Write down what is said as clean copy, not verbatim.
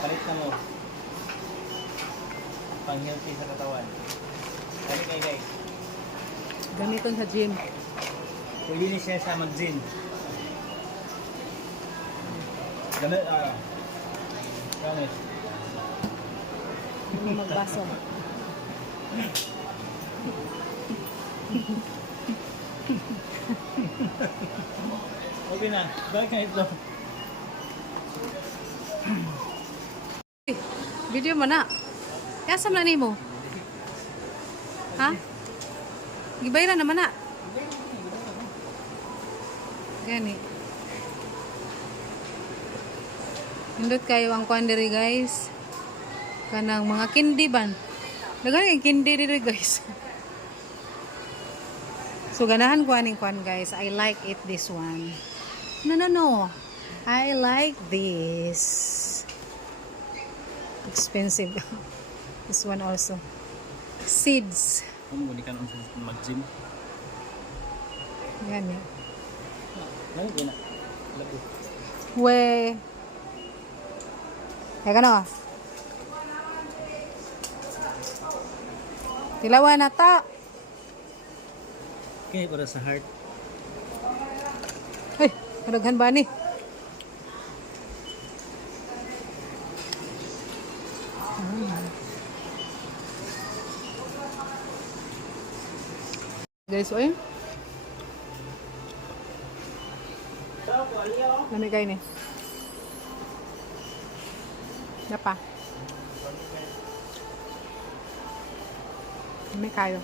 palit na mo. Pang healthy sa katawan. Dali kayo guys. Gamiton sa gym. Pwede ni siya sa mag-gym. Gamit, gamit. Hindi magbaso. Okay na, balik na ito. Video mo na. Kasam na nimo. Ha? Gibayran naman na. Gani. Hindot kayo ang kuan diri guys. Kanang mga kindi ban. Dagan ang kindi diri guys. So ganahan ko aning kuan guys. I like it this one. No. I like this. Expensive. This one also. Seeds. Kung muli ka naman sa mag-gym. Yan eh. Lagi na. Lagi. We. Kaya no? Tilawan na ta. Okay, para sa heart. Ay, madaghan ba ni? Guys, oy. Lami kayo ni. Napa? Lami kayo.